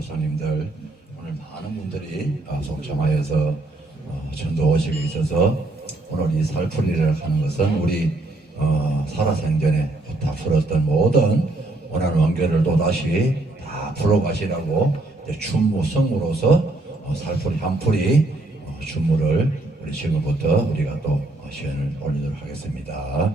조상님들 오늘 많은 분들이 송첨하여서 전도 오시게 있어서 오늘 이 살풀이를 하는 것은 우리 살아생전에 다 풀었던 모든 원한 원결을 또다시 다 풀어가시라고 춘무성으로서 살풀이 한 풀이 춘무를 우리 지금부터 우리가 또 시연을 올리도록 하겠습니다.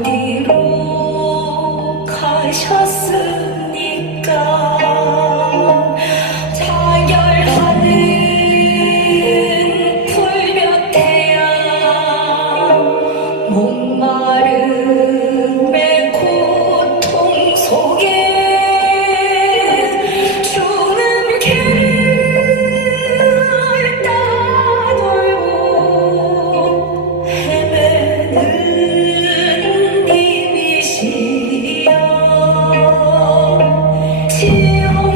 어디로 가셨습니까? 자결하는 풀볕에야 목마름의 고통 속에 주는 길을 따돌고 헤매는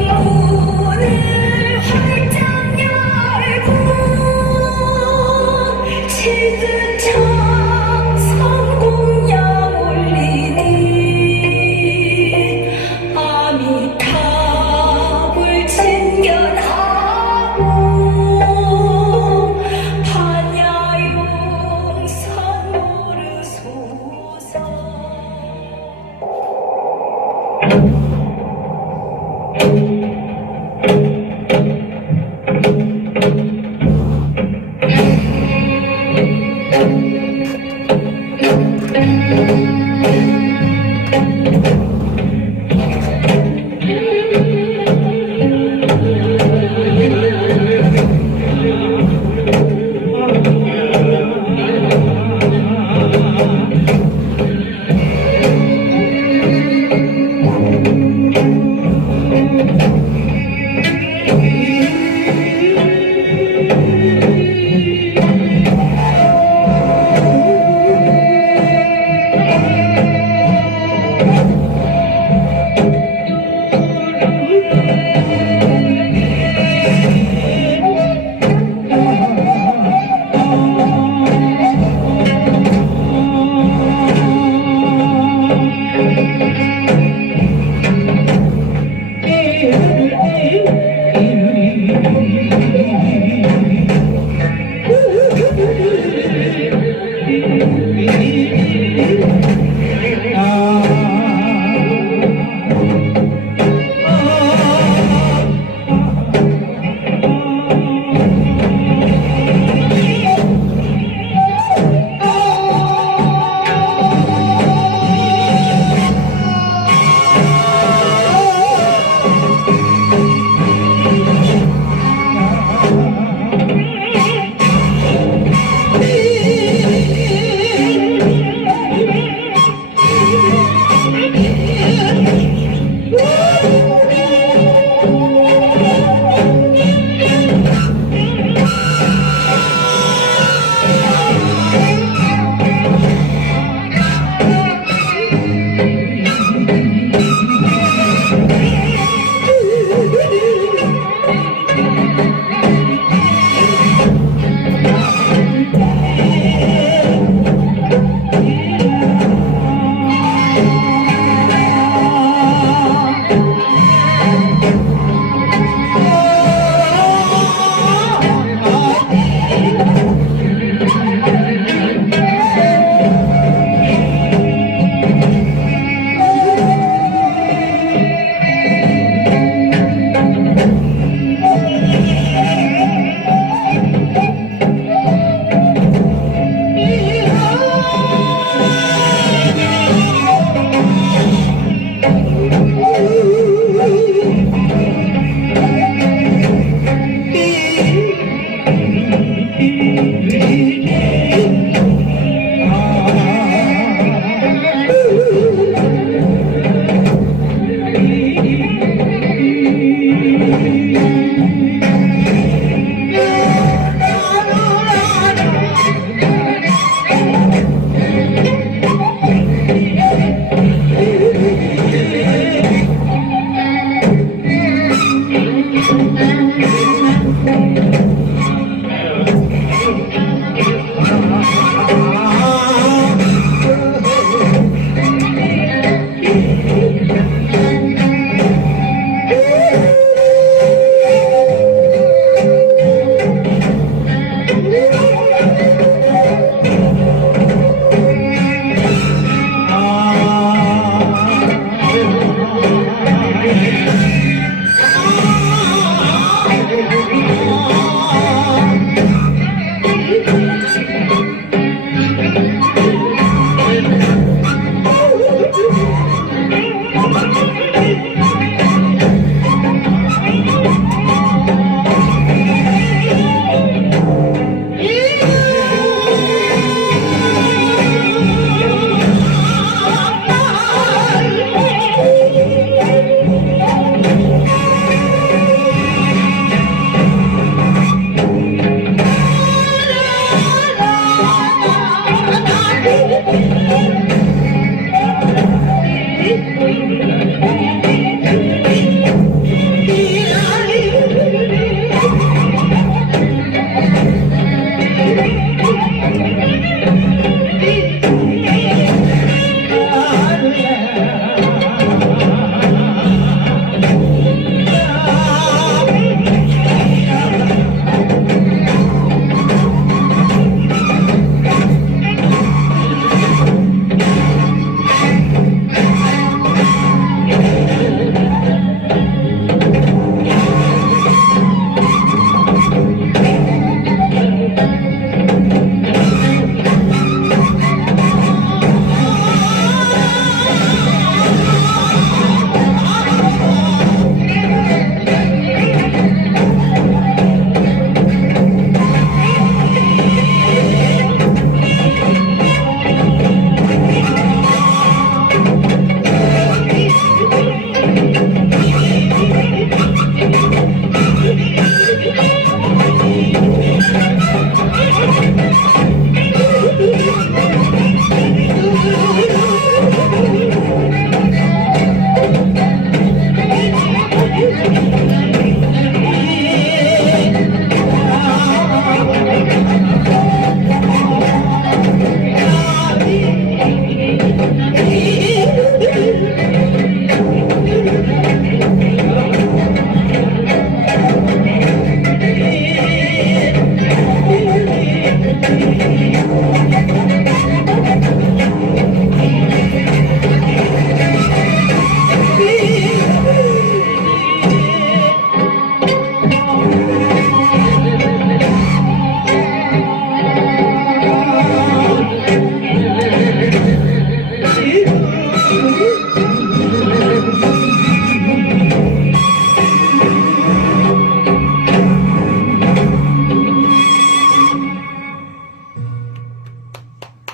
지옥문을 활짝 열고 지긋한 성공양 올리니 아미타불 진견하고 반야용산 오르소서. Yeah.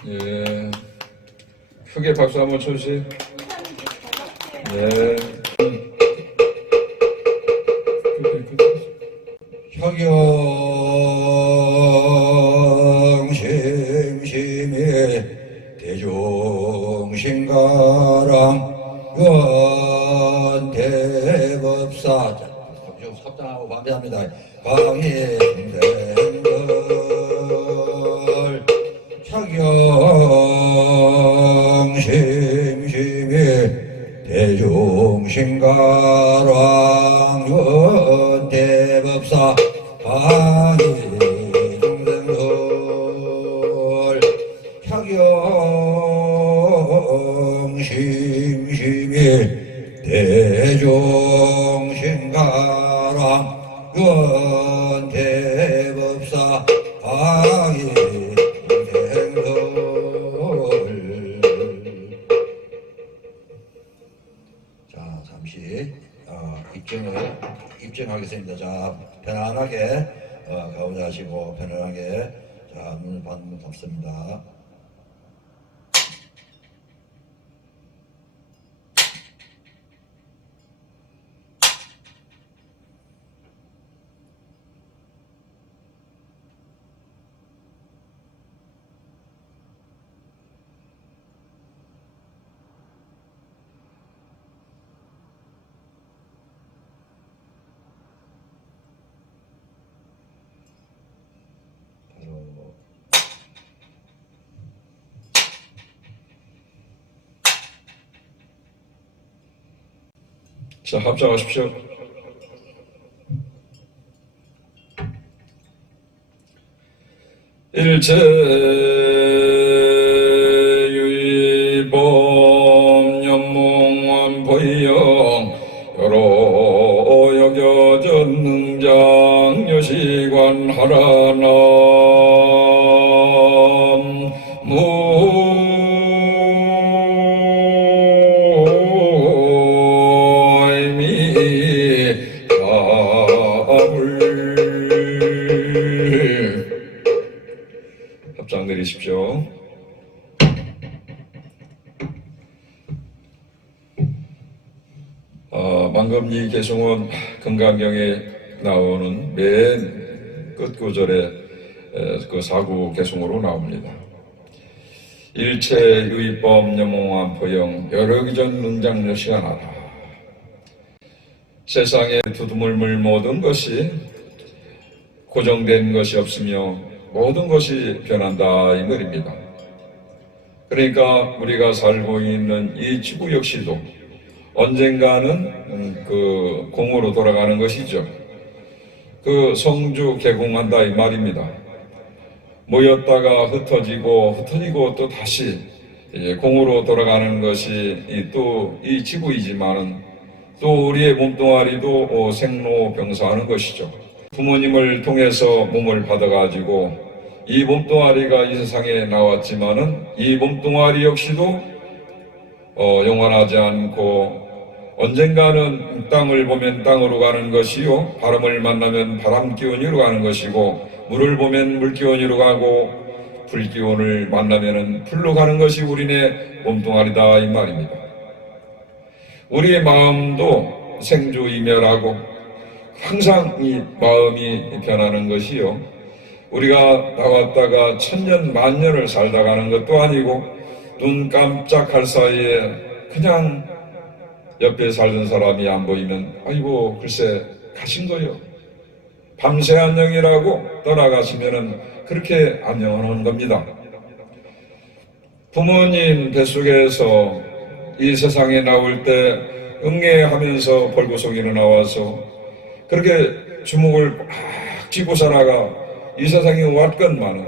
예, 크게 박수 한번 쳐주세요. 네. 혁영심심의 대종신가랑 연대법사 좀 섭당하고 반대합니다. 강의생들 혁영심심의 대종신가랑 연대법사 강의생들 혁영심심의 대종신가랑 연대법사 강의생들. 자, 잠시 입증하겠습니다. 자, 편안하게 가운데 하시고 편안하게 자, 눈을 감습니다. 바로 자, 합장하십시오. 일체유의범 연몽원 보이영 여로 능장 여시관 하라남 무이미 가물 합장 내리십시오. 만금리 개송은 금강경에 나오는 맨 끝구절에 그 사구 개송으로 나옵니다. 일체 유의법 염몽한 포영 여러 기전 능장여시가 나라. 세상에 두두물물 모든 것이 고정된 것이 없으며 모든 것이 변한다 이 말입니다. 그러니까 우리가 살고 있는 이 지구 역시도 언젠가는 그 공으로 돌아가는 것이죠. 그 성주 개공한다 이 말입니다. 모였다가 흩어지고 또 다시 공으로 돌아가는 것이 또 이 지구이지만은 또 우리의 몸뚱아리도 생로병사하는 것이죠. 부모님을 통해서 몸을 받아가지고 이 몸뚱아리가 이 세상에 나왔지만은 이 몸뚱아리 역시도 영원하지 않고 언젠가는 땅을 보면 땅으로 가는 것이요 바람을 만나면 바람 기운으로 가는 것이고 물을 보면 물 기운으로 가고 불 기운을 만나면은 불로 가는 것이 우리네 몸뚱아리다 이 말입니다. 우리의 마음도 생주이멸하고 항상 이 마음이 변하는 것이요 우리가 나왔다가 천년 만년을 살다 가는 것도 아니고 눈 깜짝할 사이에 그냥 옆에 살던 사람이 안 보이면 아이고 글쎄 가신 거요. 밤새 안녕이라고 떠나가시면은 그렇게 안녕하는 겁니다. 부모님 뱃속에서 이 세상에 나올 때 응애하면서 벌구성이로 나와서 그렇게 주먹을 막 쥐고 살아가 이 세상에 왔건만은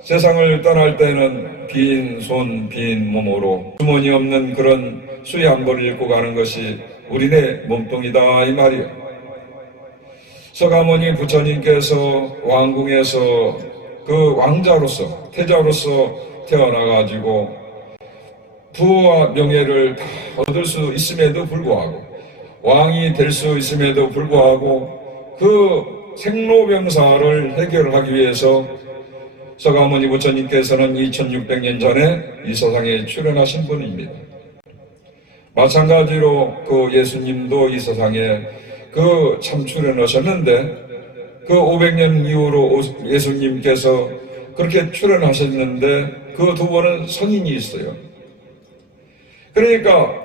세상을 떠날 때는 빈 손, 빈 몸으로 주머니 없는 그런 수양벌을 입고 가는 것이 우리네 몸뚱이다 이 말이에요. 서가모니 부처님께서 왕궁에서 그 왕자로서 태자로서 태어나가지고 부와 명예를 다 얻을 수 있음에도 불구하고 왕이 될 수 있음에도 불구하고 그 생로병사를 해결하기 위해서 서가모니 부처님께서는 2600년 전에 이 세상에 출현하신 분입니다. 마찬가지로 그 예수님도 이 세상에 그 참 출현하셨는데 그 500년 이후로 예수님께서 그렇게 출현하셨는데 그 두 분은 성인이 있어요. 그러니까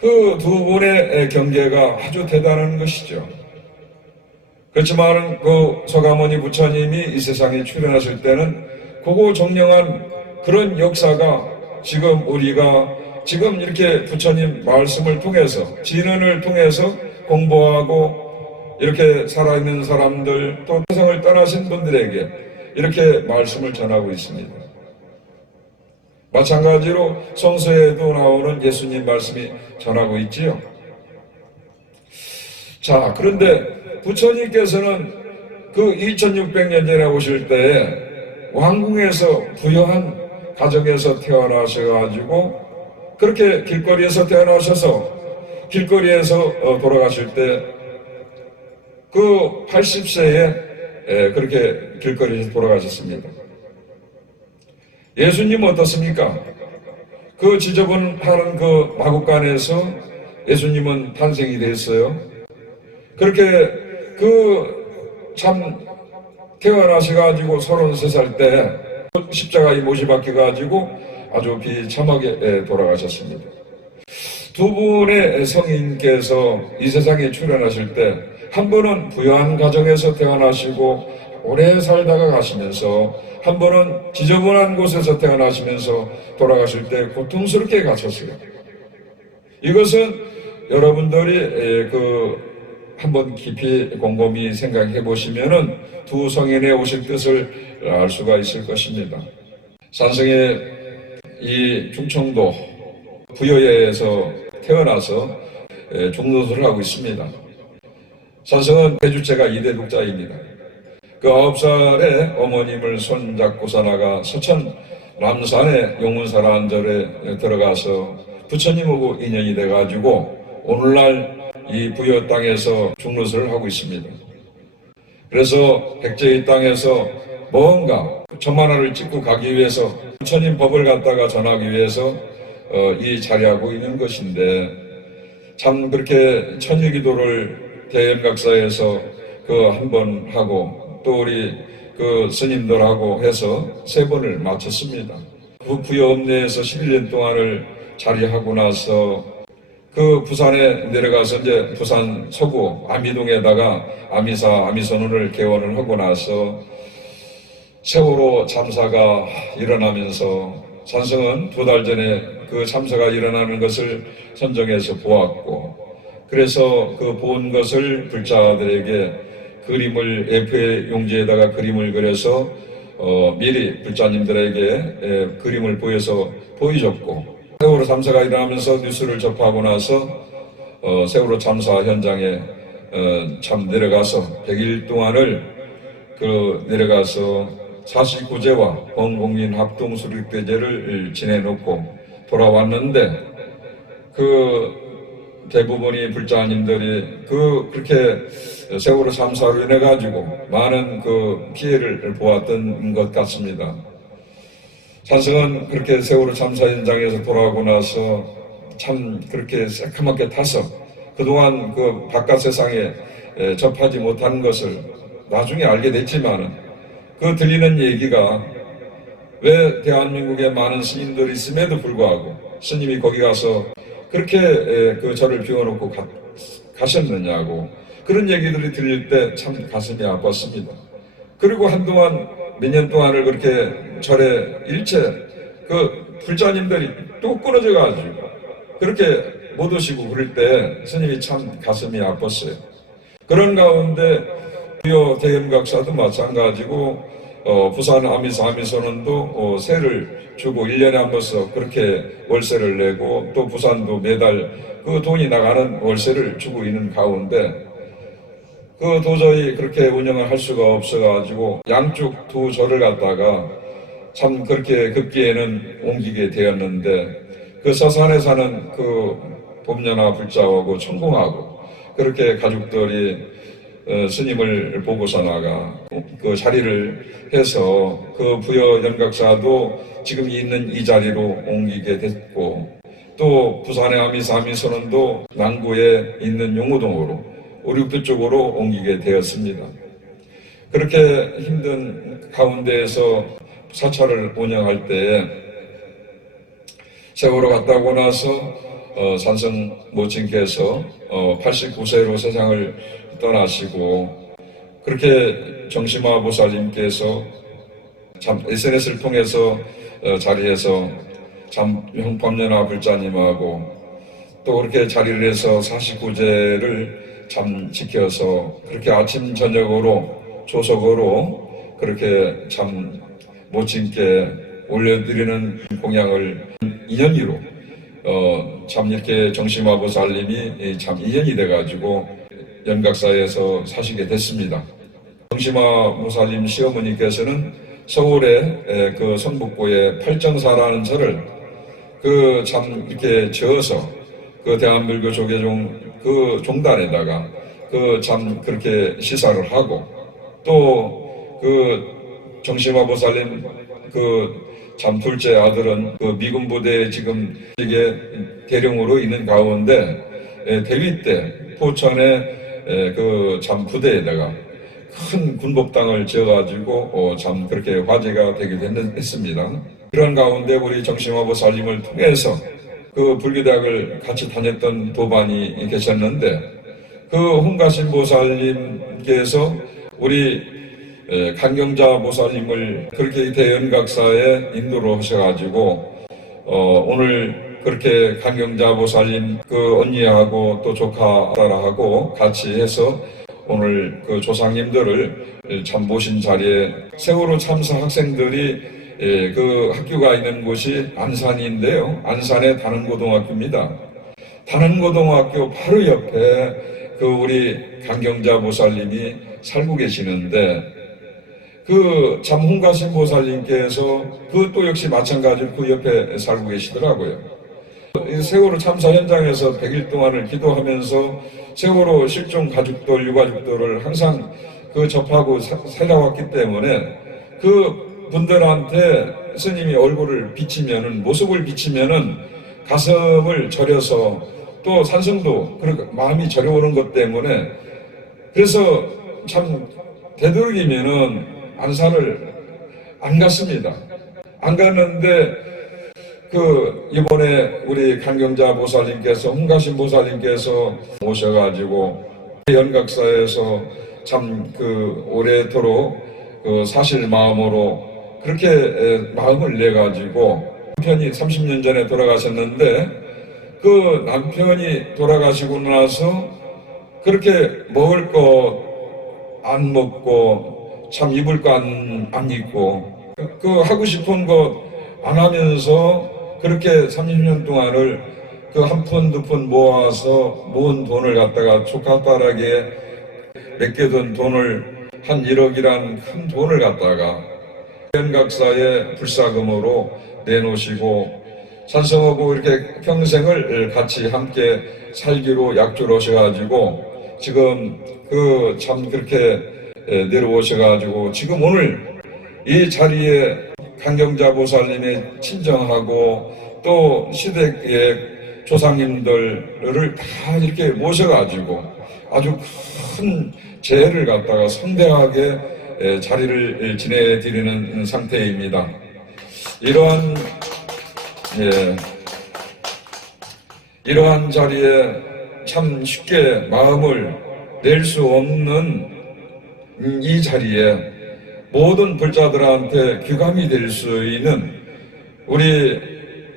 그 두 분의 경계가 아주 대단한 것이죠. 그렇지만 그 서가모니 부처님이 이 세상에 출현하실 때는 그거 정령한 그런 역사가 지금 우리가 지금 이렇게 부처님 말씀을 통해서 진언을 통해서 공부하고 이렇게 살아있는 사람들 또 세상을 떠나신 분들에게 이렇게 말씀을 전하고 있습니다. 마찬가지로 성서에도 나오는 예수님 말씀이 전하고 있지요. 자, 그런데 부처님께서는 그 2600년 전에 오실 때 왕궁에서 부유한 가정에서 태어나셔가지고 그렇게 길거리에서 태어나셔서 길거리에서 돌아가실 때 그 80세에 그렇게 길거리에서 돌아가셨습니다. 예수님은 어떻습니까? 그 지저분한 그 마국간에서 예수님은 탄생이 됐어요. 그렇게 그 참 태어나셔가지고 33살 때 십자가에 못이 박혀가지고 아주 비참하게 돌아가셨습니다. 두 분의 성인께서 이 세상에 출현하실 때 한 분은 부유한 가정에서 태어나시고 오래 살다가 가시면서 한 분은 지저분한 곳에서 태어나시면서 돌아가실 때 고통스럽게 가셨어요. 이것은 여러분들이 한번 깊이 곰곰이 생각해 보시면은 두 성인의 오실 뜻을 알 수가 있을 것입니다. 산성의 이 충청도 부여에서 태어나서 중노소를 하고 있습니다. 산성은 대주체가 2대 독자입니다. 그 9살에 어머님을 손잡고 사나가 서천 남산의 용운사란절에 들어가서 부처님하고 인연이 돼가지고 오늘날 이 부여 땅에서 중노릇을 하고 있습니다. 그래서 백제의 땅에서 뭔가 천만화를 찍고 가기 위해서 부처님 법을 갖다가 전하기 위해서 이 자리하고 있는 것인데, 참 그렇게 천일기도를 대연각사에서 그 한 번 하고 또 우리 그 스님들하고 해서 3번을 마쳤습니다. 그 부여읍내에서 11년 동안을 자리하고 나서 그 부산에 내려가서 이제 부산 서구 아미동에다가 아미선언을 개원을 하고 나서 세월호 참사가 일어나면서 산성은 2달 전에 그 참사가 일어나는 것을 선정해서 보았고, 그래서 그 본 것을 불자들에게 그림을 A4 용지에다가 그림을 그려서 미리 불자님들에게 그림을 보여줬고, 세월호 참사가 일어나면서 뉴스를 접하고 나서 세월호 참사 현장에 참 내려가서 100일 동안을 내려가서 49제와 범국민 합동수립대제를 지내놓고 돌아왔는데, 그 대부분이 불자님들이 그렇게 세월호 참사로 인해 가지고 많은 그 피해를 보았던 것 같습니다. 산성은 그렇게 세월호 참사 현장에서 돌아오고 나서 참 그렇게 새카맣게 타서 그동안 그 바깥 세상에 접하지 못한 것을 나중에 알게 됐지만, 그 들리는 얘기가 왜 대한민국에 많은 스님들이 있음에도 불구하고 스님이 거기 가서 그렇게 그 절을 비워놓고 가셨느냐고, 그런 얘기들이 들릴 때 참 가슴이 아팠습니다. 그리고 한동안 몇 년 동안을 그렇게 절에 일체 그 불자님들이 또 끊어져 가지고 그렇게 못 오시고 그럴 때 스님이 참 가슴이 아팠어요. 그런 가운데 부여 대연각사도 마찬가지고 부산 아미선언도 세를 주고 1년에 한 번씩 그렇게 월세를 내고, 또 부산도 매달 그 돈이 나가는 월세를 주고 있는 가운데 그 도저히 그렇게 운영을 할 수가 없어가지고 양쪽 두 절을 갖다가 참 그렇게 급기에는 옮기게 되었는데, 그 서산에 사는 그 법녀나 불자하고 천공하고 그렇게 가족들이 스님을 보고서 나가 그 자리를 해서 그 부여 연각사도 지금 있는 이 자리로 옮기게 됐고, 또 부산의 아미선언도 남구에 있는 용호동으로 우륙도 쪽으로 옮기게 되었습니다. 그렇게 힘든 가운데에서 사찰을 운영할 때 세월호 갔다 오고 나서 산성 모친께서 89세로 세상을 떠나시고, 그렇게 정심화 보살님께서 참 SNS를 통해서 자리에서 참 형법연화 불자님하고 또 그렇게 자리를 해서 49제를 참 지켜서 그렇게 아침 저녁으로 조석으로 그렇게 참 모친께 올려드리는 공양을 인연이로 참 이렇게 정심화 보살님이 참 인연이 돼가지고 연각사에서 사시게 됐습니다. 정심화 보살님 시어머니께서는 서울의 그 성북구의 팔정사라는 절을 그 참 이렇게 지어서 그 대한불교 조계종 그 종단에다가 그 참 그렇게 시사를 하고, 또 그 정심화 보살님 그 참 둘째 아들은 그 미군 부대에 지금 이게 대령으로 있는 가운데 대위 때 포천의 그 참 부대에다가 큰 군복당을 지어가지고 참 그렇게 화제가 되기도 했습니다. 그런 가운데 우리 정심화 보살님을 통해서 그 불교대학을 같이 다녔던 도반이 계셨는데, 그 홍가심 보살님께서 우리 강경자 보살님을 그렇게 대연각사에 인도로 하셔가지고 오늘 그렇게 강경자 보살님 그 언니하고 또 조카 딸하고 같이 해서 오늘 그 조상님들을 참 모신 자리에 세월호 참사 학생들이 그 학교가 있는 곳이 안산인데요. 안산의 단원고등학교입니다. 단원고등학교 바로 옆에 그 우리 강경자 보살님이 살고 계시는데 그 참 홍가심 보살님께서 그것도 역시 마찬가지로 그 옆에 살고 계시더라고요. 이 세월호 참사 현장에서 100일 동안을 기도하면서 세월호 실종 가족들, 유가족들을 항상 그 접하고 살아왔기 때문에 그 분들한테 스님이 얼굴을 비치면은, 모습을 비치면은 가슴을 저려서 또 산성도 그렇게 마음이 저려오는 것 때문에, 그래서 참 되도록이면은 안산을 안 갔습니다. 안 갔는데 그 이번에 우리 강경자 보살님께서, 홍가심 보살님께서 오셔가지고 연각사에서 참 그 오래도록 그 사실 마음으로 그렇게 마음을 내 가지고, 남편이 30년 전에 돌아가셨는데 그 남편이 돌아가시고 나서 그렇게 먹을 거 안 먹고 참 입을 거 안 입고 그 하고 싶은 거 안 하면서 그렇게 30년 동안을 그 한 푼 두 푼 모아서 모은 돈을 갖다가 조카 딸에게 맡겨둔 돈을 한 1억이란 큰 돈을 갖다가 연각사의 불사금으로 내놓으시고 산성하고 이렇게 평생을 같이 함께 살기로 약조를 하셔가지고 지금 그 참 그렇게 내려오셔가지고 지금 오늘 이 자리에 강경자 보살님의 친정하고 또 시댁의 조상님들을 다 이렇게 모셔가지고 아주 큰 제를 갖다가 성대하게 자리를 지내드리는 상태입니다. 이러한 자리에 참 쉽게 마음을 낼 수 없는 이 자리에 모든 불자들한테 규감이 될 수 있는 우리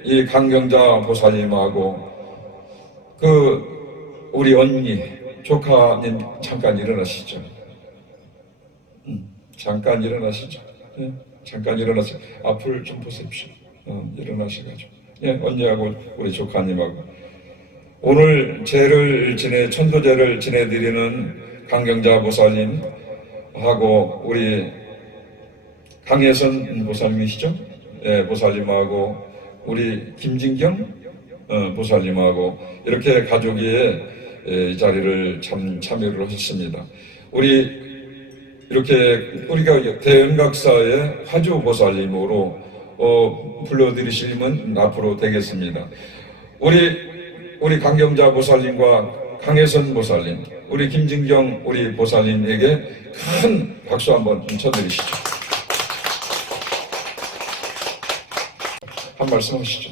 이 강경자 보살님하고 그 우리 언니 조카님 잠깐 일어나시죠. 잠깐 일어나시죠. 예, 잠깐 일어나서 앞을 좀 보십시오. 일어나셔가지고 예, 언니하고 우리 조카님하고 오늘 천도제를 지내드리는 강경자 보살님하고 우리 강혜선 보살님이시죠? 예, 보살님하고 우리 김진경 보살님하고 이렇게 가족이 이 자리를 참여를 하셨습니다. 우리가 대연각사의 화주 보살님으로 불러드리시면 앞으로 되겠습니다. 우리 강경자 보살님과 강혜선 보살님, 우리 김진경 우리 보살님에게 큰 박수 한번 쳐드리시죠. 한 말씀 하시죠.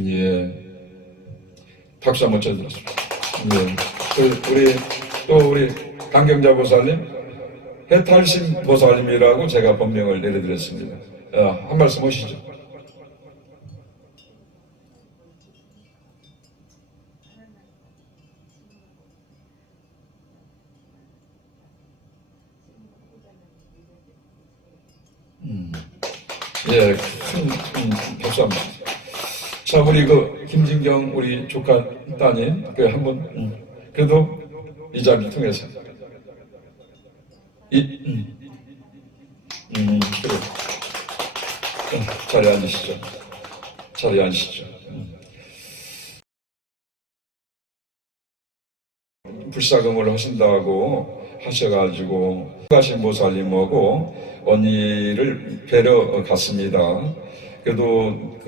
예. 박수 한번 쳐드렸습니다. 예. 우리 강경자 보살님, 해탈심 보살님이라고 제가 법명을 내려드렸습니다. 한 말씀 하시죠. 예, 큰 박수 한번. 자, 우리 김진경 우리 조카 따님 한번 그래도 이 자리를 통해서 그래. 자리에 앉으시죠. 자리에 앉으시죠. 불사금을 하신다고 하셔가지고 가신 보살님하고 언니를 뵈러 갔습니다. 그래도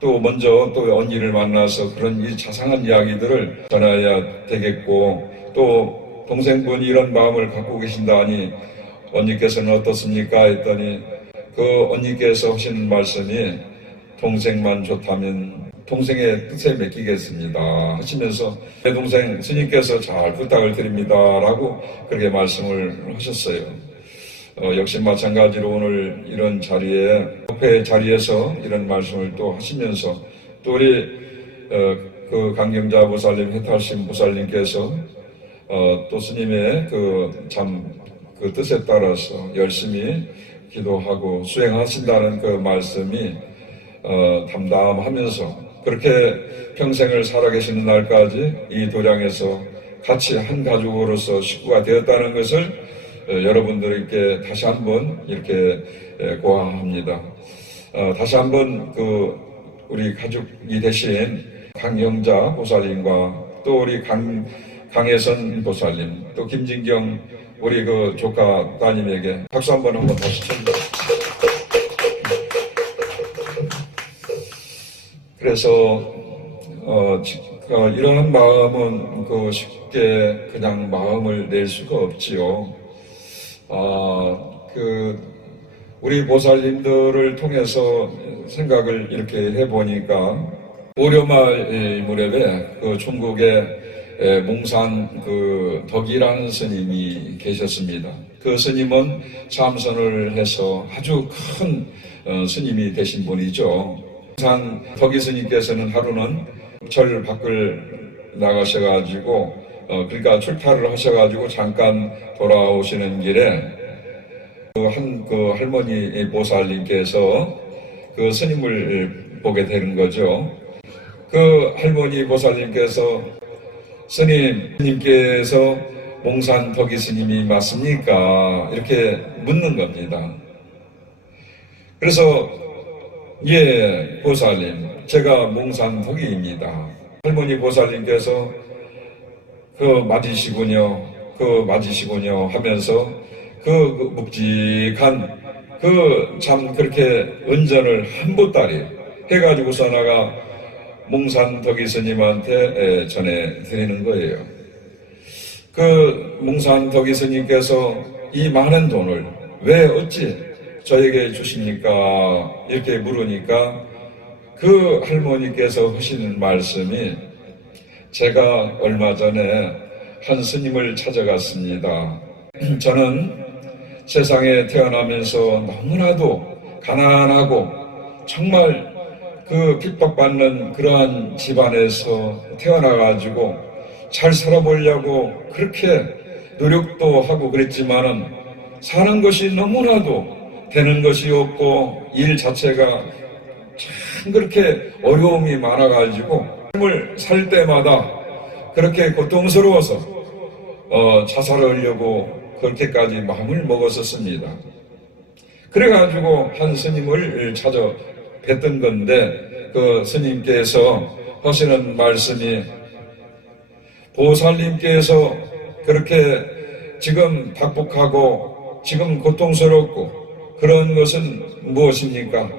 또 먼저 또 언니를 만나서 그런 이 자상한 이야기들을 전해야 되겠고, 또 동생분이 이런 마음을 갖고 계신다니 언니께서는 어떻습니까? 했더니 그 언니께서 하시는 말씀이 동생만 좋다면 동생의 뜻에 맡기겠습니다 하시면서 내 동생 스님께서 잘 부탁을 드립니다 라고 그렇게 말씀을 하셨어요. 역시 마찬가지로 오늘 이런 자리에 협회 자리에서 이런 말씀을 또 하시면서 또 우리 그 강경자 보살님, 해탈심 보살님께서 또 스님의 그 뜻에 따라서 열심히 기도하고 수행하신다는 그 말씀이 담담하면서 그렇게 평생을 살아계시는 날까지 이 도량에서 같이 한 가족으로서 식구가 되었다는 것을 여러분들에게 다시 한번 이렇게 고함합니다. 다시 한번 우리 가족이 되신 강영자 보살님과 또 우리 강혜선 보살님, 또 김진경 우리 조카 따님에게 박수 한번 다시 쳐주세요. 그래서 이러한 마음은 쉽게 그냥 마음을 낼 수가 없지요. 우리 보살님들을 통해서 생각을 이렇게 해보니까 오려말 무렵에 중국의 몽산 덕이라는 스님이 계셨습니다. 그 스님은 참선을 해서 아주 큰 스님이 되신 분이죠. 몽산 덕이 스님께서는 하루는 절 밖을 나가셔가지고 그러니까 출타를 하셔가지고 잠깐 돌아오시는 길에 한 할머니 보살님께서 그 스님을 보게 되는 거죠. 그 할머니 보살님께서 스님께서 몽산 덕이 스님이 맞습니까? 이렇게 묻는 겁니다. 그래서 예, 보살님, 제가 몽산 덕이입니다. 할머니 보살님께서 맞으시군요 하면서 묵직한 참 그렇게 은전을 한 보따리 해가지고서나가 몽산 덕이 스님한테 전해드리는 거예요. 몽산 덕이 스님께서 이 많은 돈을 왜 어찌 저에게 주십니까? 이렇게 물으니까 그 할머니께서 하시는 말씀이 제가 얼마 전에 한 스님을 찾아갔습니다. 저는 세상에 태어나면서 너무나도 가난하고 정말 핍박받는 그러한 집안에서 태어나가지고 잘 살아보려고 그렇게 노력도 하고 그랬지만은 사는 것이 너무나도 되는 것이 없고 일 자체가 참 그렇게 어려움이 많아가지고 삶을 살 때마다 그렇게 고통스러워서 자살하려고 그렇게까지 마음을 먹었었습니다. 그래가지고 한 스님을 찾아 뵀던 건데 그 스님께서 하시는 말씀이 보살님께서 그렇게 지금 박복하고 지금 고통스럽고 그런 것은 무엇입니까?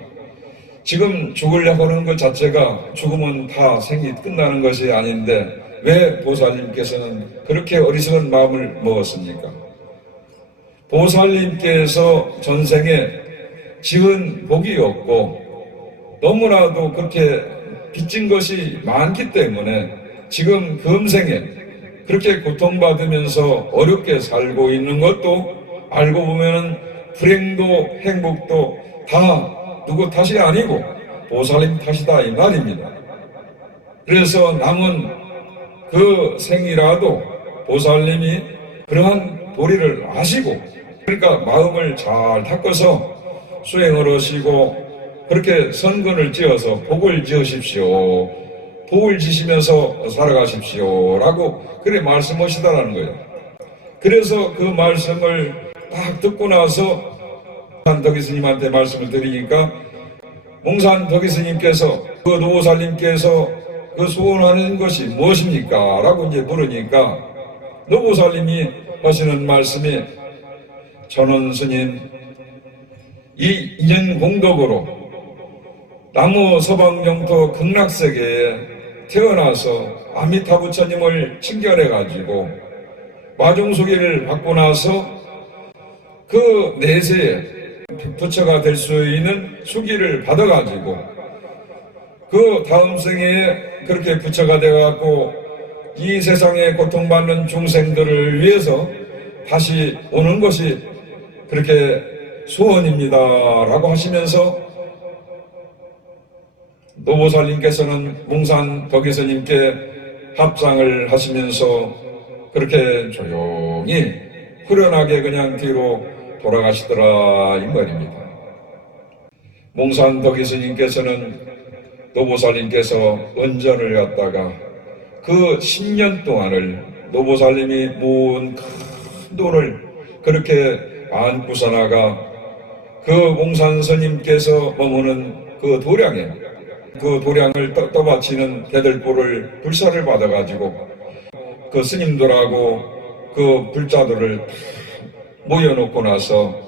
지금 죽으려고 하는 것 자체가 죽으면 다 생이 끝나는 것이 아닌데 왜 보살님께서는 그렇게 어리석은 마음을 먹었습니까? 보살님께서 전생에 지은 복이 없고 너무나도 그렇게 빚진 것이 많기 때문에 지금 금생에 그렇게 고통받으면서 어렵게 살고 있는 것도 알고 보면은 불행도 행복도 다 누구 탓이 아니고 보살님 탓이다 이 말입니다. 그래서 남은 그 생이라도 보살님이 그러한 도리를 아시고 그러니까 마음을 잘 닦아서 수행을 하시고 그렇게 선근을 지어서 복을 지으십시오. 복을 지시면서 살아가십시오 라고 그래 말씀하시다라는 거예요. 그래서 그 말씀을 딱 듣고 나서 몽산 덕이 스님한테 말씀을 드리니까 몽산 덕이 스님께서 노보살님께서 소원하는 것이 무엇입니까? 라고 이제 물으니까 노보살님이 하시는 말씀이 저는 스님 이 인연 공덕으로 나무 서방 영토 극락세계에 태어나서 아미타 부처님을 칭견해가지고 마중수기를 받고 나서 그 내세에 부처가 될 수 있는 수기를 받아가지고 그 다음 생에 그렇게 부처가 돼갖고 이 세상에 고통받는 중생들을 위해서 다시 오는 것이 그렇게 소원입니다 라고 하시면서 노보살님께서는 몽산 덕이 스님께 합상을 하시면서 그렇게 조용히 후련하게 그냥 뒤로 돌아가시더라 이 말입니다. 몽산 덕이스님께서는 노보살님께서 은전을 갖다가 그 10년 동안을 노보살님이 모은 큰 돈을 그렇게 안고서 나가 그 몽산 스님께서 머무는 그 도량에 그 도량을 떠받치는 대들보를 불사를 받아가지고 그 스님들하고 그 불자들을 모여놓고 나서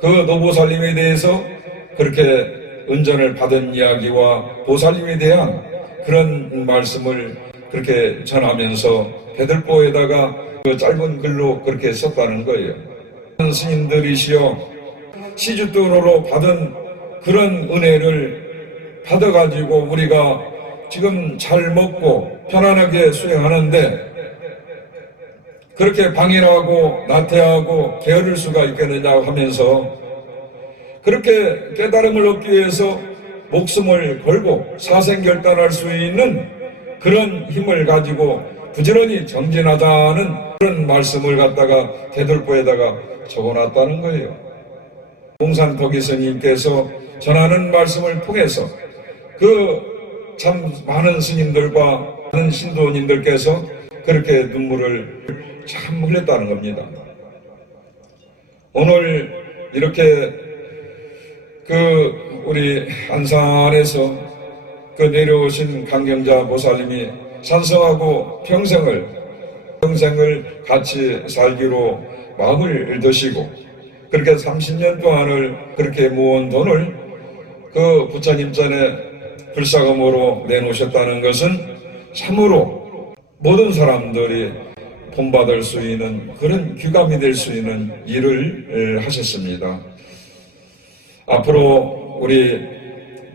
그 노보살님에 대해서 그렇게 은전을 받은 이야기와 보살님에 대한 그런 말씀을 그렇게 전하면서 대들보에다가 그 짧은 글로 그렇게 썼다는 거예요. 스님들이시여 시주돈으로 받은 그런 은혜를 받아가지고 우리가 지금 잘 먹고 편안하게 수행하는데 그렇게 방해하고 나태하고 게으를 수가 있겠느냐 하면서 그렇게 깨달음을 얻기 위해서 목숨을 걸고 사생결단할 수 있는 그런 힘을 가지고 부지런히 정진하자는 그런 말씀을 갖다가 대들보에다가 적어놨다는 거예요. 몽산 덕이스님께서 전하는 말씀을 통해서 그 참 많은 스님들과 많은 신도님들께서 그렇게 눈물을 참 흘렸다는 겁니다. 오늘 이렇게 그 우리 안산에서 그 내려오신 강경자 보살님이 산성하고 평생을 같이 살기로 마음을 드시고 그렇게 30년 동안을 그렇게 모은 돈을 그 부처님 전에 불사금으로 내놓으셨다는 것은 참으로 모든 사람들이 본받을 수 있는 그런 귀감이 될 수 있는 일을 하셨습니다. 앞으로 우리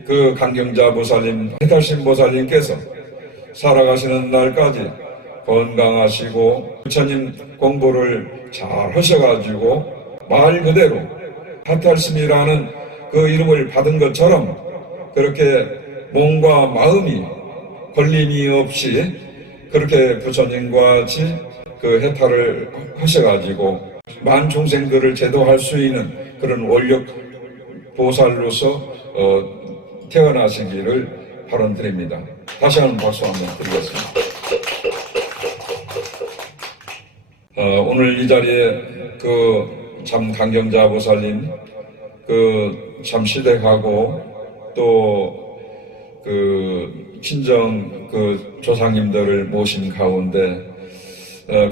그 강경자 보살님, 해탈신 보살님께서 살아가시는 날까지 건강하시고 부처님 공부를 잘 하셔가지고 말 그대로 해탈심이라는 그 이름을 받은 것처럼 그렇게 몸과 마음이 걸림이 없이 그렇게 부처님과 같이 그 해탈을 하셔가지고 만 종생들을 제도할 수 있는 그런 원력 보살로서 태어나시기를 발언드립니다. 다시 한번 박수 한번 드리겠습니다. 오늘 이 자리에 그 참 강경자 보살님 그 참 시댁하고 또 그 친정 그 조상님들을 모신 가운데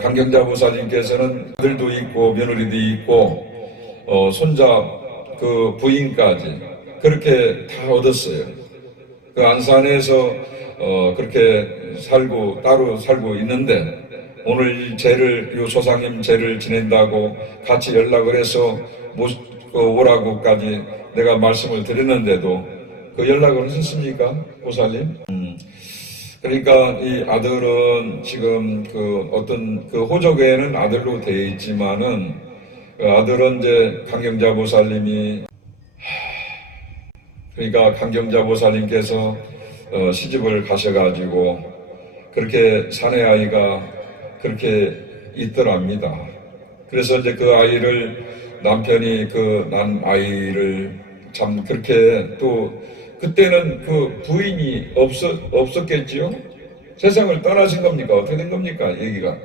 강경자 보살님께서는 아들도 있고 며느리도 있고 손자 그 부인까지 그렇게 다 얻었어요. 그 안산에서 그렇게 살고 따로 살고 있는데 오늘 요 조상님 제를 지낸다고 같이 연락을 해서 오라고까지 내가 말씀을 드렸는데도 그 연락을 하셨습니까, 보살님? 그러니까 이 아들은 지금 그 어떤 그 호적에는 아들로 되어 있지만은 그 아들은 이제 강경자 보살님이 그러니까 강경자 보살님께서 시집을 가셔가지고 그렇게 사내 아이가 그렇게 있더랍니다. 그래서 이제 그 아이를 남편이 그 난 아이를 참 그렇게 또 그때는 그 부인이 없었겠지요? 세상을 떠나신 겁니까? 어떻게 된 겁니까? 얘기가.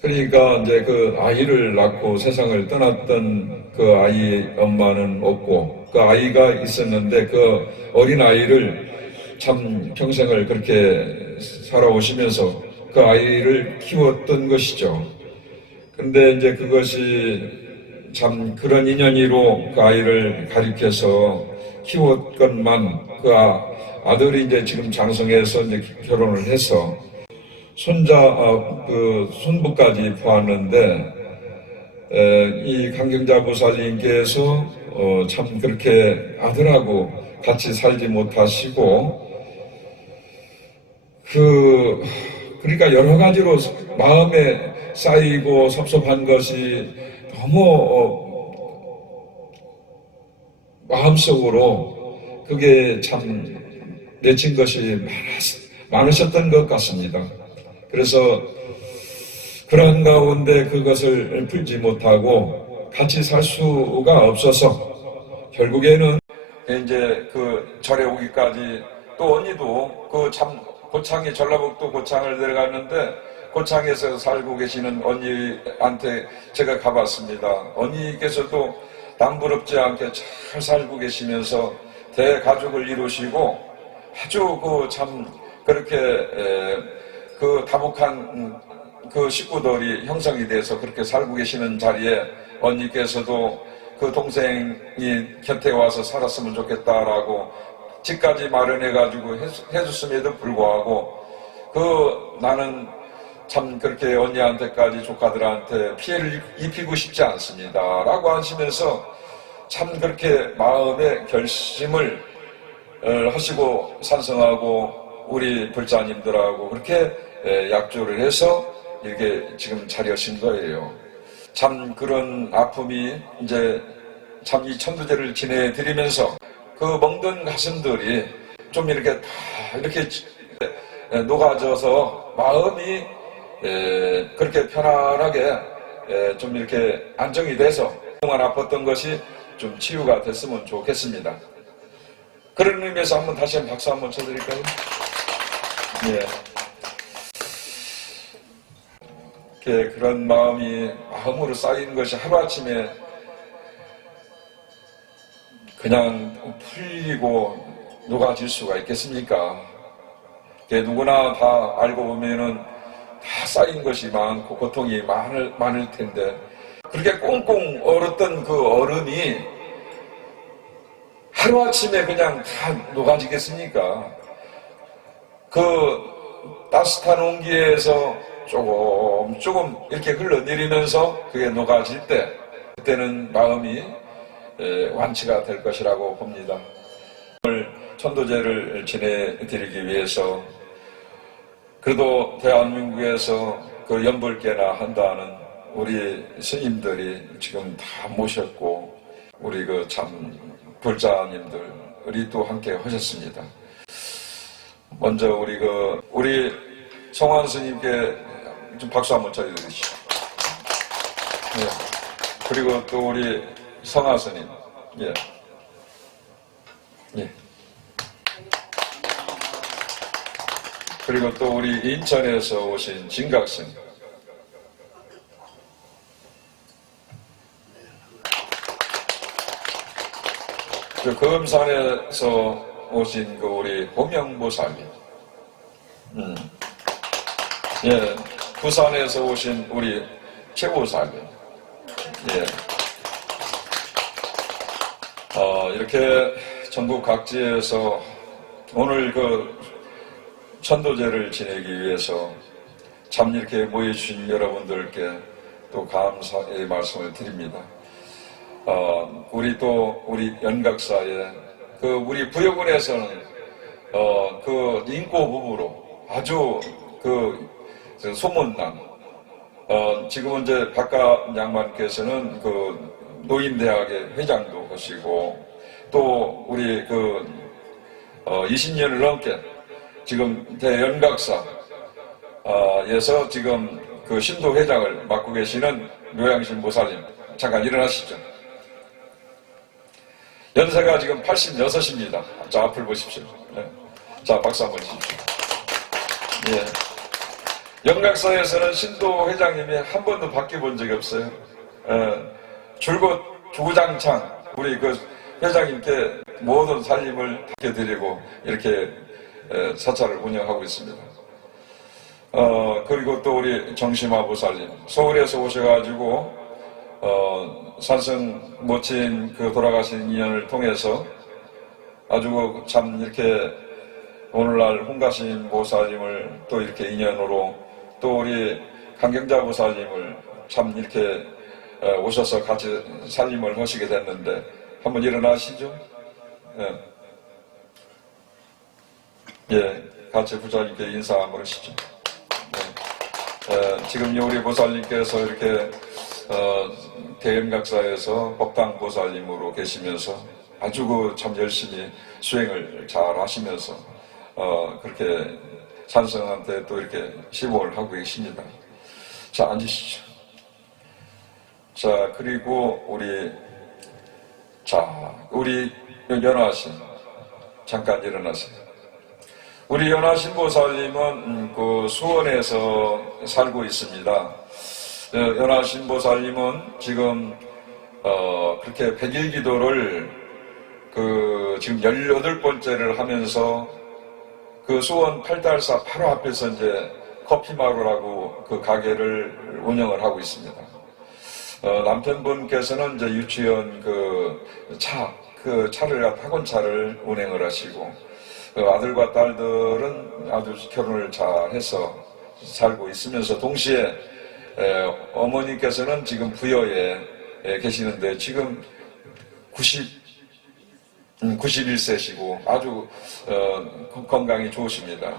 그러니까 이제 그 아이를 낳고 세상을 떠났던 그 아이 엄마는 없고 그 아이가 있었는데 그 어린 아이를 참 평생을 그렇게 살아오시면서 그 아이를 키웠던 것이죠. 근데 이제 그것이 참 그런 인연이로 그 아이를 가리켜서 키웠건만 그 아들이 이제 지금 장성해서 이제 결혼을 해서 그 손부까지 보았는데 이 강경자 보살님께서 참 그렇게 아들하고 같이 살지 못하시고 그러니까 여러 가지로 마음에 쌓이고 섭섭한 것이 너무 마음속으로 그게 참 맺힌 것이 많으셨던 것 같습니다. 그래서 그런 가운데 그것을 풀지 못하고 같이 살 수가 없어서 결국에는 이제 그 절에 오기까지 또 언니도 그 참 고창이 전라북도 고창을 내려갔는데 고창에서 살고 계시는 언니한테 제가 가봤습니다. 언니께서도 남부럽지 않게 잘 살고 계시면서 대가족을 이루시고 아주 그 참 그렇게 그 다복한 그 식구들이 형성이 돼서 그렇게 살고 계시는 자리에 언니께서도 그 동생이 곁에 와서 살았으면 좋겠다라고 집까지 마련해가지고 해줬음에도 불구하고 나는 참 그렇게 언니한테까지 조카들한테 피해를 입히고 싶지 않습니다 라고 하시면서 참 그렇게 마음의 결심을 하시고 산성하고 우리 불자님들하고 그렇게 약조를 해서 이렇게 지금 자리하신 거예요. 참 그런 아픔이 이제 참 이 천도제를 지내드리면서 그 멍든 가슴들이 좀 이렇게 다 이렇게 녹아져서 마음이 그렇게 편안하게 좀 이렇게 안정이 돼서 그동안 아팠던 것이 좀 치유가 됐으면 좋겠습니다. 그런 의미에서 한번 다시 한번 박수 한번 쳐드릴까요? 예. 이렇게 그런 마음으로 쌓인 것이 하루아침에 그냥 풀리고 녹아질 수가 있겠습니까? 누구나 다 알고 보면은 다 쌓인 것이 많고 고통이 많을 텐데 그렇게 꽁꽁 얼었던 그 얼음이 하루아침에 그냥 다 녹아지겠습니까? 그 따뜻한 온기에서 조금 이렇게 흘러내리면서 그게 녹아질 때 그때는 마음이 완치가 될 것이라고 봅니다. 오늘 천도제를 지내드리기 위해서 그래도 대한민국에서 그 연불계나 한다는 우리 스님들이 지금 다 모셨고 우리 그 참 불자님들이 또 함께 하셨습니다. 먼저 우리 성환 스님께 좀 박수 한번 쳐주시죠. 예. 그리고 또 우리 성하 스님, 예. 예. 그리고 또 우리 인천에서 오신 진각 스님. 그 금산에서 오신 그 우리 호명보살님. 예. 부산에서 오신 우리 최보살님. 예. 이렇게 전국 각지에서 오늘 그 천도제를 지내기 위해서 참 이렇게 모여주신 여러분들께 또 감사의 말씀을 드립니다. 우리 연각사에 우리 부여군에서는 그 인고 부부로 아주 소문난 지금은 이제 박가 양반께서는 그 노인대학의 회장도 하시고 또 우리 20년을 넘게 지금 대연각사에서 지금 그 신도 회장을 맡고 계시는 노양신 보살님 잠깐 일어나시죠. 연세가 지금 86입니다. 자, 앞을 보십시오. 네. 자, 박수 한번 주십시오. 예. 연각사에서는 신도 회장님이 한 번도 바뀌어본 적이 없어요. 줄곧 주구장창 우리 그 회장님께 모든 살림을 맡겨드리고 이렇게 사찰을 운영하고 있습니다. 그리고 또 우리 정심화 보살님 서울에서 오셔가지고 산성 모친 그 돌아가신 인연을 통해서 아주 참 이렇게 오늘날 홍가심 보살님을 또 이렇게 인연으로 또 우리 강경자 보살님을 참 이렇게 오셔서 같이 살림을 하시게 됐는데 한번 일어나시죠. 예, 같이 부자님께 인사 한번 하시죠. 지금 우리 보살님께서 이렇게 대연각사에서 법당 보살님으로 계시면서 아주 참 열심히 수행을 잘 하시면서 그렇게 산성한테 또 이렇게 시복을 하고 계십니다. 자, 앉으시죠. 자, 그리고 우리 연하신 잠깐 일어나세요. 우리 연하신 보살님은 그 수원에서 살고 있습니다. 연하신 보살님은 지금 그렇게 100일 기도를 지금 18번째를 하면서 그 수원 팔달사 바로 앞에서 이제 커피마루라고 그 가게를 운영을 하고 있습니다. 남편분께서는 이제 유치원 학원차를 운행을 하시고, 아들과 딸들은 아주 결혼을 잘 해서 살고 있으면서, 동시에 어머니께서는 지금 부여에 계시는데 지금 91세시고 아주 건강이 좋으십니다.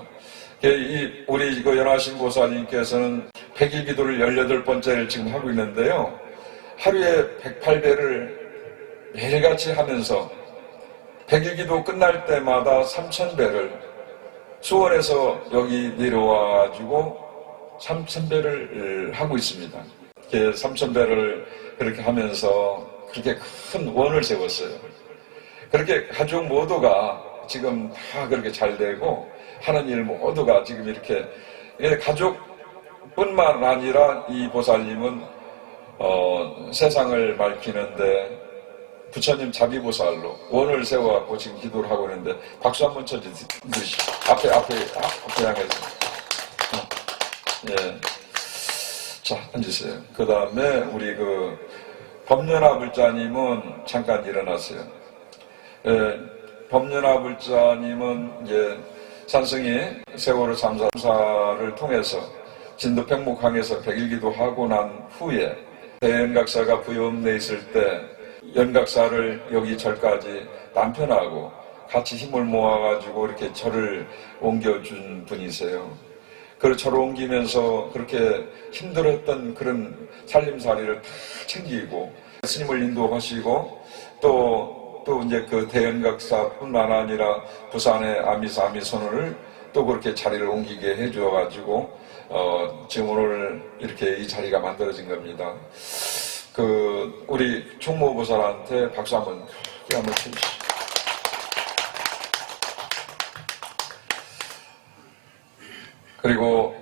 우리 연하신 보살님께서는 100일 기도를 18번째를 지금 하고 있는데요. 하루에 108배를 매일같이 하면서 100일 기도 끝날 때마다 3000배를 수원에서 여기 내려와가지고 3000배를 하고 있습니다. 3000배를 그렇게 하면서 그렇게 큰 원을 세웠어요. 그렇게 가족 모두가 지금 다 그렇게 잘 되고 하는 일 모두가 지금 이렇게, 가족뿐만 아니라 이 보살님은 세상을 밝히는데 부처님 자비보살로 원을 세워갖고 지금 기도를 하고 있는데 박수 한번 쳐주시죠. 앞에 향해서. 예. 자, 앉으세요. 그 다음에 우리 법연화 불자님은 잠깐 일어나세요. 법연화 불자님은 이제 산승이 세월호 참사를 통해서 진도 평목항에서 100일 기도하고 난 후에 대연각사가 부여읍내에 있을 때 연각사를 여기 절까지 남편하고 같이 힘을 모아가지고 이렇게 절을 옮겨준 분이세요. 그 절을 옮기면서 그렇게 힘들었던 그런 살림살이를 다 챙기고 스님을 인도하시고 또 이제 그 대연각사뿐만 아니라 부산의 아미사미선을 또 그렇게 자리를 옮기게 해주어가지고 지금 오늘 이렇게 이 자리가 만들어진 겁니다. 우리 총무보살한테 박수 한번 쳐주시죠. 그리고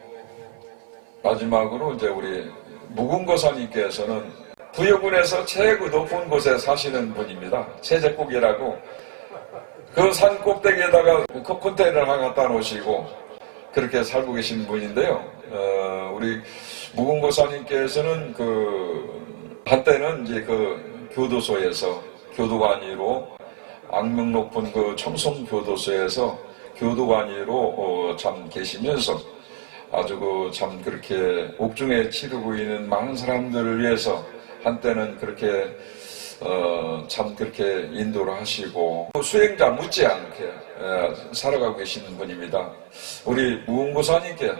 마지막으로 이제 우리 무궁거사님께서는 부여군에서 최고 높은 곳에 사시는 분입니다. 최제국이라고 그 산 꼭대기에다가 컨테이너를 하나 갖다 놓으시고 그렇게 살고 계신 분인데요. 우리 무궁거사님께서는 한때는 이제 교도소에서 교도관이로 악명 높은 청송교도소에서 교도관이로 참 계시면서 아주 참 그렇게 옥중에 치르고 있는 많은 사람들을 위해서 한때는 그렇게 참 그렇게 인도를 하시고 수행자 묻지 않게 살아가고 계시는 분입니다. 우리 무궁보사님께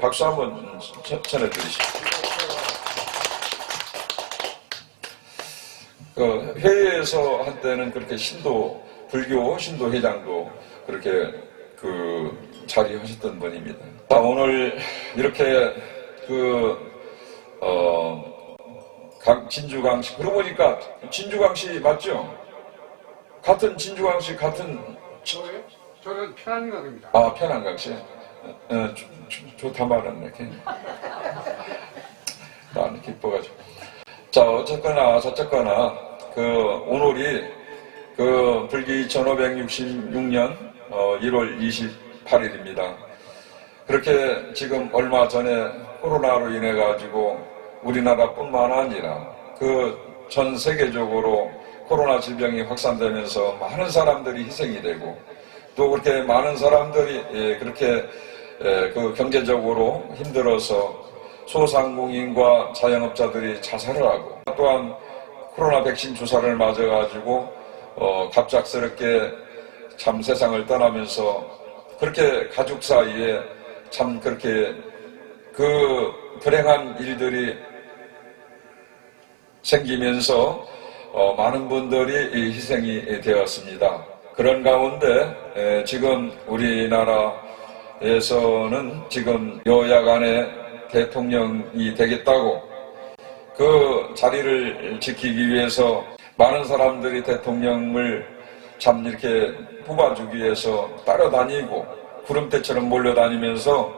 박수 한번 전해드리시죠. 회의에서 한때는 그렇게 불교 신도회장도 그렇게 자리하셨던 분입니다. 오늘 이렇게 진주광씨, 그러고 보니까 진주광씨 맞죠? 같은 진주광씨 같은. 저는 편안강입니다. 아, 편안광씨. 좋다 말았네. 나는 기뻐가지고. 자, 어쨌거나 오늘이 불기 2566년 1월 28일입니다. 그렇게 지금 얼마 전에 코로나로 인해 가지고 우리나라뿐만 아니라 전 세계적으로 코로나 질병이 확산되면서 많은 사람들이 희생이 되고 또 그렇게 많은 사람들이 그렇게 경제적으로 힘들어서 소상공인과 자영업자들이 자살을 하고 또한 코로나 백신 주사를 맞아가지고 갑작스럽게 참 세상을 떠나면서 그렇게 가족 사이에 참 그렇게 불행한 일들이 생기면서 많은 분들이 희생이 되었습니다. 그런 가운데 지금 우리나라에서는 지금 여야 간에 대통령이 되겠다고 그 자리를 지키기 위해서 많은 사람들이 대통령을 참 이렇게 뽑아주기 위해서 따라다니고 구름대처럼 몰려다니면서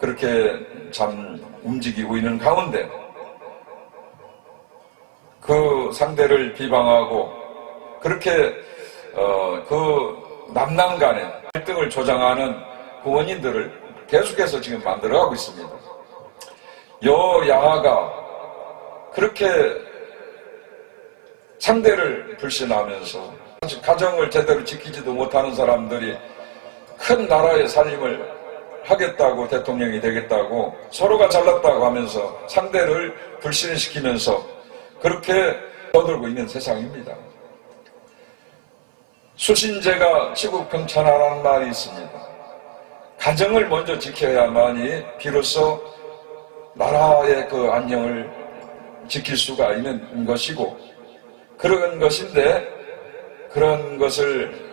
그렇게 참 움직이고 있는 가운데 그 상대를 비방하고 그렇게 그 남남 간에 갈등을 조장하는 그 원인들을 계속해서 지금 만들어가고 있습니다. 여야가 그렇게 상대를 불신하면서 가정을 제대로 지키지도 못하는 사람들이 큰 나라의 살림을 하겠다고 대통령이 되겠다고 서로가 잘났다고 하면서 상대를 불신시키면서 그렇게 떠들고 있는 세상입니다. 수신제가 치국평천하라는 말이 있습니다. 가정을 먼저 지켜야만이 비로소 나라의 그 안녕을 지킬 수가 있는 것이고 그런 것인데 그런 것을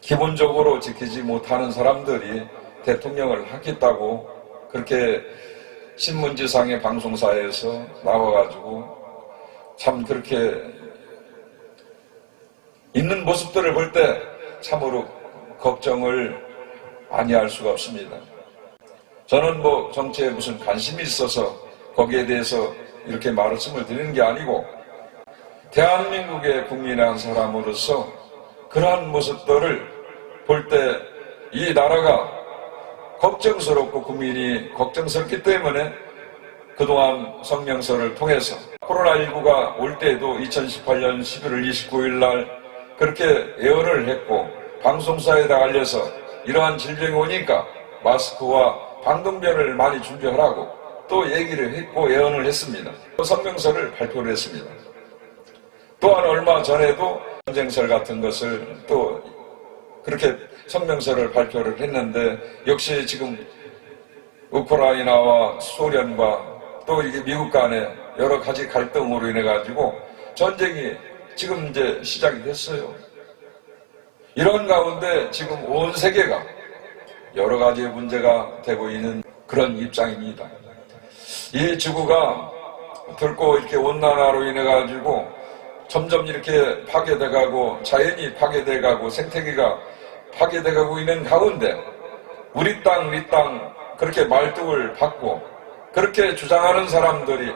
기본적으로 지키지 못하는 사람들이 대통령을 하겠다고 그렇게 신문지상의 방송사에서 나와가지고 참 그렇게 있는 모습들을 볼 때 참으로 걱정을 아니할 수가 없습니다. 저는 뭐 정치에 무슨 관심이 있어서 거기에 대해서 이렇게 말씀을 드리는 게 아니고 대한민국의 국민의 한 사람으로서 그러한 모습들을 볼 때 이 나라가 걱정스럽고 국민이 걱정스럽기 때문에 그동안 성명서를 통해서 코로나19가 올 때에도 2018년 11월 29일 날 그렇게 예언을 했고 방송사에다 알려서 이러한 질병이 오니까 마스크와 방독면을 많이 준비하라고 또 얘기를 했고 예언을 했습니다. 성명서를 발표를 했습니다. 또한 얼마 전에도 전쟁설 같은 것을 또 그렇게 성명서를 발표를 했는데 역시 지금 우크라이나와 소련과 또 이게 미국 간의 여러 가지 갈등으로 인해 가지고 전쟁이 지금 이제 시작이 됐어요. 이런 가운데 지금 온 세계가 여러 가지 문제가 되고 있는 그런 입장입니다. 이 지구가 덜고 이렇게 온난화로 인해 가지고 점점 이렇게 파괴돼가고 자연이 파괴돼가고 생태계가 파괴돼가고 있는 가운데 우리 땅 그렇게 말뚝을 받고 그렇게 주장하는 사람들이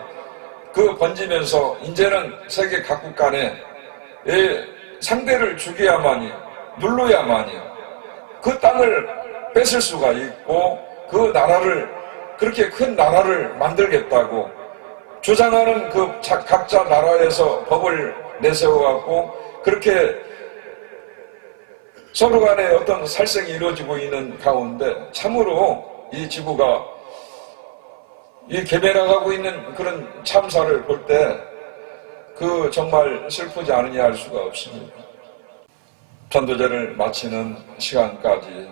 그 번지면서 이제는 세계 각국 간에 상대를 죽여야만이 눌러야만이 그 땅을 뺏을 수가 있고 그 나라를 그렇게 큰 나라를 만들겠다고 주장하는 그 각자 나라에서 법을 내세워갖고 그렇게 서로 간에 어떤 살생이 이루어지고 있는 가운데 참으로 이 지구가 이 개변해가고 있는 그런 참사를 볼 때 그 정말 슬프지 않으냐 할 수가 없습니다. 전도제를 마치는 시간까지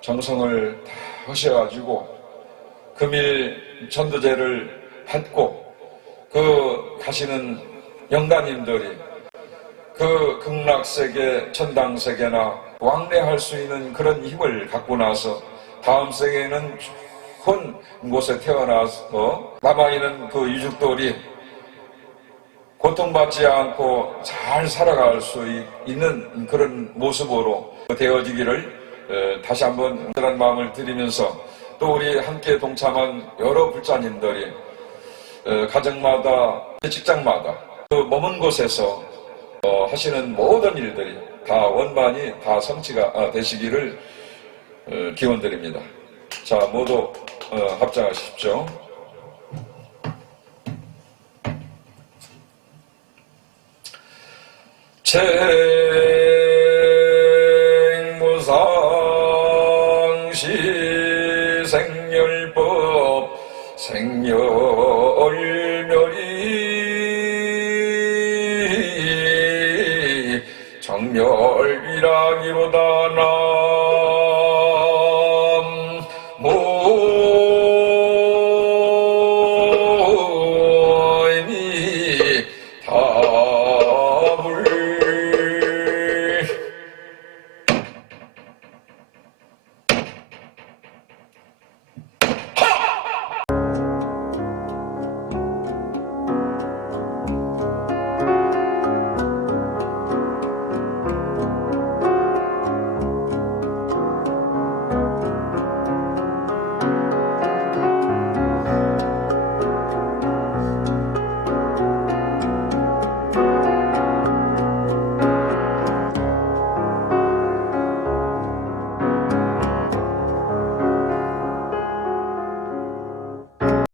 정성을 다 하셔가지고 금일 전도제를 받고 그 가시는 영가님들이 그 극락세계, 천당세계나 왕래할 수 있는 그런 힘을 갖고 나서 다음 세계에는 좋은 곳에 태어나서 남아있는 그 유족들이 고통받지 않고 잘 살아갈 수 있는 그런 모습으로 되어지기를 다시 한번 그런 마음을 드리면서 또 우리 함께 동참한 여러 불자님들이 가정마다 직장마다 그 머문 곳에서 하시는 모든 일들이 다 원만히 다 성취가 되시기를 기원드립니다. 자, 모두 합장하십시오. 생무상시 생멸법 생멸멸이 정멸이라기보다 나